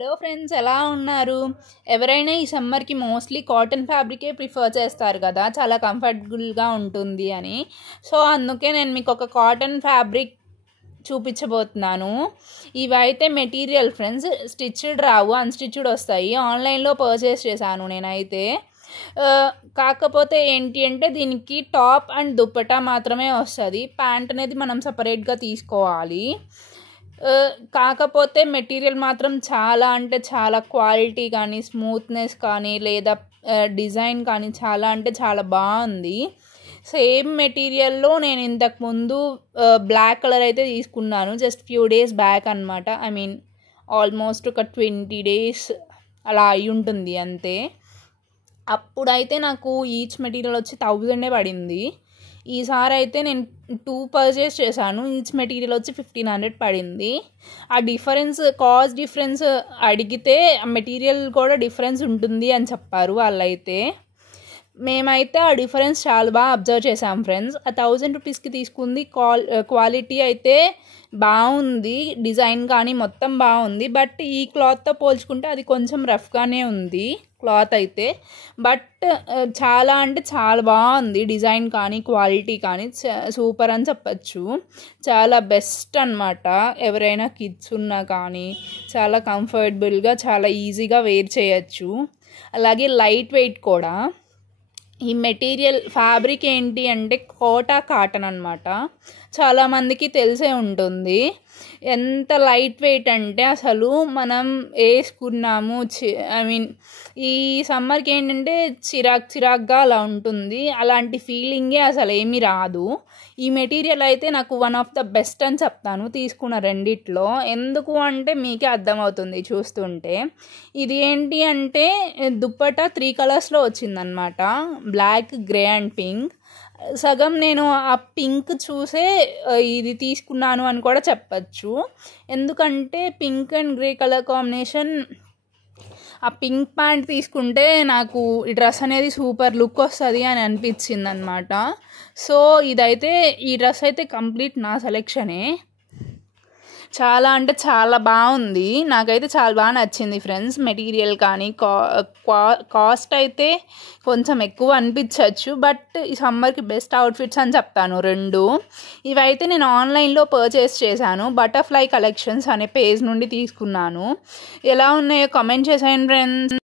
Hello friends, ఎలా ఉన్నారు? ఎవరైనా ఈ సమ్మర్కి మోస్ట్లీ కాటన్ ఫ్యాబ్రికే ప్రిఫర్ చేస్తారు కదా, చాలా కంఫర్టబుల్గా ఉంటుంది అని. సో అందుకే నేను మీకు ఒక కాటన్ ఫ్యాబ్రిక్ చూపించబోతున్నాను. ఇవైతే మెటీరియల్ ఫ్రెండ్స్, స్టిచ్డ్ రావు, అన్స్టిచ్డ్ వస్తాయి. ఆన్లైన్లో పర్చేస్ చేశాను నేనైతే. కాకపోతే ఏంటి అంటే దీనికి టాప్ అండ్ దుప్పటా మాత్రమే వస్తుంది. ప్యాంట్ అనేది మనం సపరేట్గా తీసుకోవాలి. కాకపోతే మెటీరియల్ మాత్రం చాలా అంటే చాలా క్వాలిటీ కానీ, స్మూత్నెస్ కానీ, లేదా డిజైన్ కానీ చాలా అంటే చాలా బాగుంది. సేమ్ మెటీరియల్లో నేను ఇంతకుముందు బ్లాక్ కలర్ అయితే తీసుకున్నాను, జస్ట్ ఫ్యూ డేస్ బ్యాక్ అనమాట. ఐ మీన్ ఆల్మోస్ట్ ఒక 20 days అలా అయి ఉంటుంది అంతే. అప్పుడైతే నాకు ఈచ్ మెటీరియల్ వచ్చి 1000 పడింది. ఈసారి అయితే నేను 2 పర్చేస్ చేశాను, ఈచ్ మెటీరియల్ వచ్చి 1500 పడింది. ఆ డిఫరెన్స్, కాస్ట్ డిఫరెన్స్ అడిగితే ఆ మెటీరియల్ కూడా డిఫరెన్స్ ఉంటుంది అని చెప్పారు వాళ్ళైతే. మేమైతే ఆ డిఫరెన్స్ చాలా బాగా అబ్జర్వ్ చేసాం ఫ్రెండ్స్. ఆ 1000 రూపీస్కి తీసుకుంది. క్వాలిటీ అయితే బాగుంది, డిజైన్ కానీ మొత్తం బాగుంది. బట్ ఈ క్లాత్తో పోల్చుకుంటే అది కొంచెం రఫ్గానే ఉంది క్లాత్ అయితే. బట్ చాలా అంటే చాలా బాగుంది, డిజైన్ కానీ క్వాలిటీ కానీ సూపర్ అని చెప్పచ్చు. చాలా బెస్ట్ అనమాట. ఎవరైనా కిడ్స్ ఉన్నా కానీ చాలా కంఫర్టబుల్గా, చాలా ఈజీగా వేర్ చేయొచ్చు. అలాగే లైట్ వెయిట్ కూడా. ఈ మెటీరియల్ ఫ్యాబ్రిక్ ఏంటి అంటే కోటా కాటన్ అనమాట. చాలామందికి తెలిసే ఉంటుంది. ఎంత లైట్ వెయిట్ అంటే అసలు మనం వేసుకున్నాము, ఐ మీన్ ఈ సమ్మర్కి ఏంటంటే చిరాగ్గా అలా ఉంటుంది. అలాంటి ఫీలింగే అసలు ఏమీ రాదు. ఈ మెటీరియల్ అయితే నాకు వన్ ఆఫ్ ద బెస్ట్ అని చెప్తాను తీసుకున్న రెండిట్లో. ఎందుకు అంటే మీకే అర్థమవుతుంది చూస్తుంటే. ఇది ఏంటి అంటే దుప్పటా 3 కలర్స్లో వచ్చిందనమాట, బ్లాక్, గ్రే అండ్ పింక్. సగం నేను ఆ పింక్ చూసే ఇది తీసుకున్నాను అని కూడా చెప్పచ్చు. ఎందుకంటే pink and grey colour combination, ఆ పింక్ ప్యాంట్ తీసుకుంటే నాకు ఈ డ్రెస్ అనేది సూపర్ లుక్ వస్తుంది అని అనిపించింది అనమాట. సో ఇదైతే, ఈ డ్రెస్ అయితే కంప్లీట్ నా సెలెక్షనే. చాలా అంటే చాలా బాగుంది, నాకైతే చాలా బాగా నచ్చింది ఫ్రెండ్స్. మెటీరియల్ కానీ కాస్ట్ అయితే కొంచెం ఎక్కువ అనిపించవచ్చు, బట్ ఈ సమ్మర్కి బెస్ట్ అవుట్ఫిట్స్ అని చెప్తాను రెండు. ఇవైతే నేను ఆన్లైన్లో పర్చేస్ చేశాను, బటర్ఫ్లై కలెక్షన్స్ అనే పేజ్ నుండి తీసుకున్నాను. ఎలా ఉన్నాయో కామెంట్ చేసేయండి ఫ్రెండ్స్.